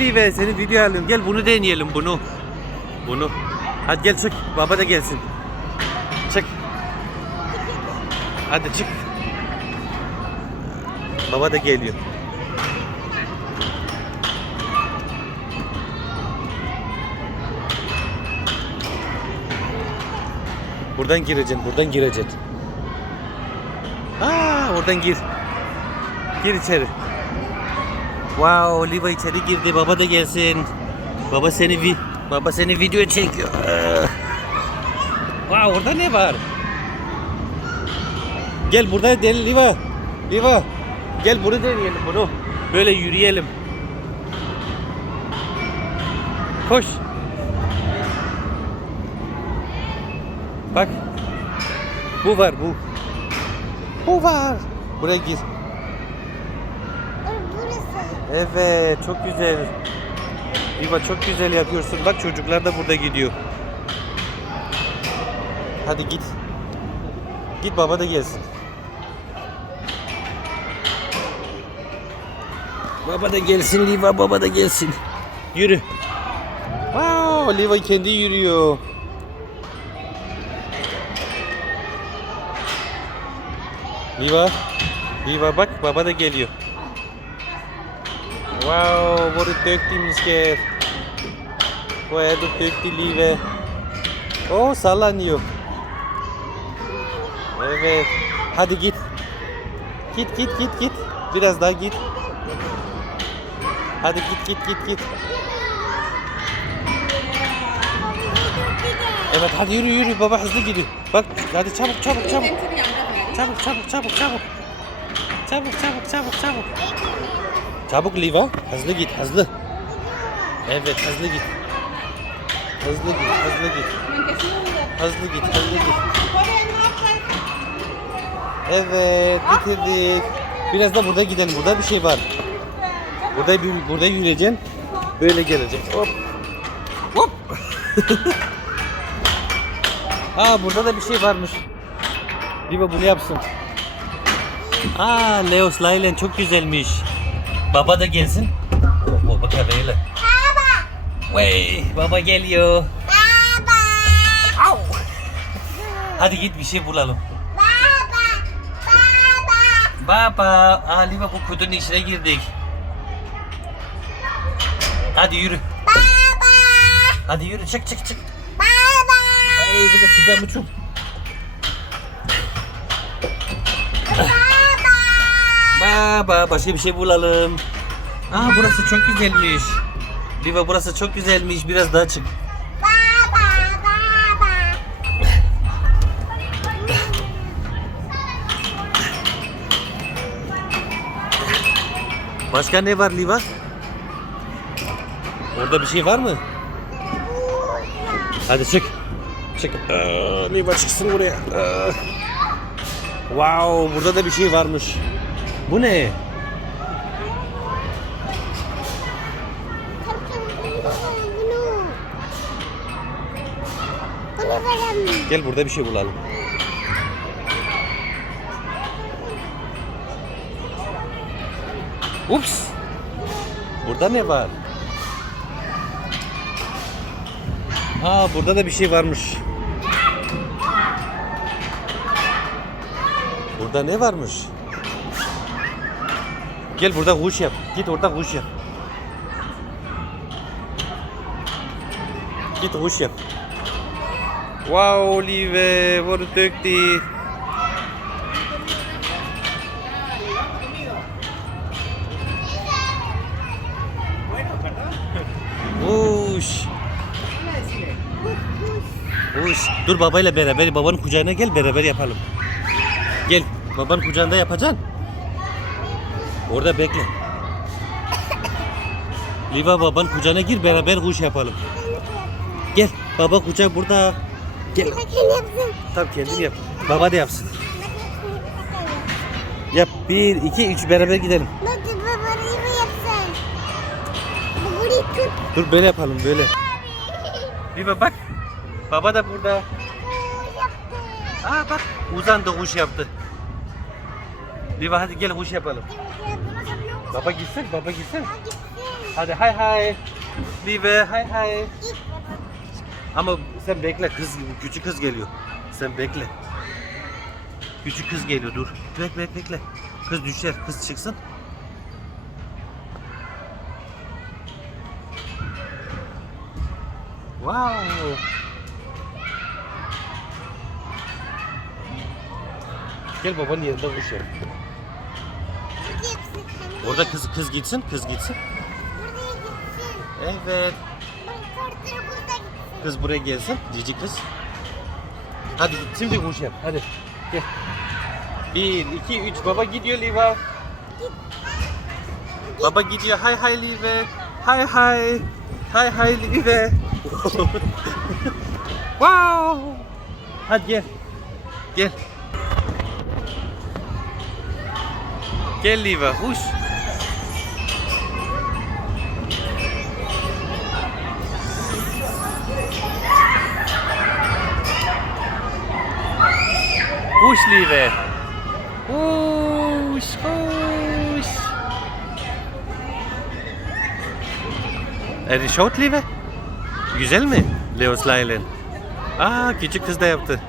Live seni video alayım. Gel bunu deneyelim bunu. Bunu. Hadi gel çık. Baba da gelsin. Çık. Hadi çık. Baba da geliyor. Buradan gireceksin, buradan gireceksin. Aa, oradan gir. Gir içeri. Wow, Liva içeri girdi. Baba da gelsin. Baba seni vi Baba seni video çekiyor. Wow, orada ne var? Gel burada del Liva. Liva. Gel bunu deneyelim bunu. Böyle yürüyelim. Koş. Bak. Bu var bu. Bu var. Buraya gir. Evet çok güzel. Viva çok güzel yapıyorsun. Bak çocuklar da burada gidiyor. Hadi git. Git baba da gelsin. Baba da gelsin Liva baba da gelsin. Yürü. Wow, Liva kendi yürüyor. Liva. Liva bak baba da geliyor. Wow, hvor det dygtig, min skat. Hvor er du dygtig, Liva. Oh, sallanıyor. Evet. Hadi git. Git, git, git, git. Biraz daha git. Hadi git, git, git, git. Evet, hadi yürü, yürü. Baba hızlı gidiyor. Bak, hadi çabuk, çabuk, çabuk. Çabuk, çabuk, çabuk, çabuk. Çabuk, çabuk, çabuk, çabuk. Çabuk Liva. Hızlı git, hızlı. Evet, hızlı git. Hızlı git, hızlı git. Hızlı git, hızlı git. Evet, bitirdik. Biraz da burada gidelim. Burada bir şey var. Burada bir- burada yürüyeceksin. Böyle geleceksin. Hop. Hop. Aa burada da bir şey varmış. Liva bunu yapsın. Aa Leos Laylen çok güzelmiş. Baba da gelsin. Baba kamerayla. Baba. Vay baba geliyor. Baba. Au. Hadi git bir şey bulalım. Baba. Baba. Baba. Aa Liva bu kutunun içine girdik. Hadi yürü. Baba. Hadi yürü çık çık çık. Baba. Ay bir de mı çok? Baba başka bir şey bulalım. Aa burası çok güzelmiş. Liva burası çok güzelmiş. Biraz daha çık. Başka ne var Liva? Orada bir şey var mı? Hadi çık. Çık. Aa, Liva çıksın buraya. Aa. Wow, burada da bir şey varmış. Bu ne? Gel burada bir şey bulalım. Ups. Burada ne var? Ha burada da bir şey varmış. Burada ne varmış? Gel burada huş yap. Git orada huş yap. Git huş yap. Wow, Lieve, hvor er du dygtig. Uş. Uş. Dur babayla beraber babanın kucağına gel beraber yapalım. Gel babanın kucağında yapacaksın. Orada bekle. Liva babanın kucağına gir beraber kuş yapalım. Gel baba kucak burada. Gel. Tamam kendin yap. Baba da yapsın. Yap. Bir, iki, üç beraber gidelim. Dur böyle yapalım böyle. Bir bak. Baba da burada. Aa bak uzandı kuş yaptı. Liva hadi gel kuş yapalım. Baba gitsin, baba gitsin. Hadi hay hay. Liebe hay hay. Ama sen bekle kız küçük kız geliyor. Sen bekle. Küçük kız geliyor dur. Bekle bekle bekle. Kız düşer kız çıksın. Wow. Gel babanın yanında vuruşalım. Orada kız kız gitsin, kız gitsin. Evet. Kız buraya gelsin, cici kız. Hadi şimdi vuruş yap, hadi. Gel. Bir, iki, üç. Baba gidiyor Liva. Baba gidiyor. Hay hay Live. Hay hay. Hay hay Live. wow. Hadi gel. Gel. Gel Liva, huş. Live. Huş, huş. Er ist? Güzel mi? Leos Leyland. Aa küçük kız da yaptı.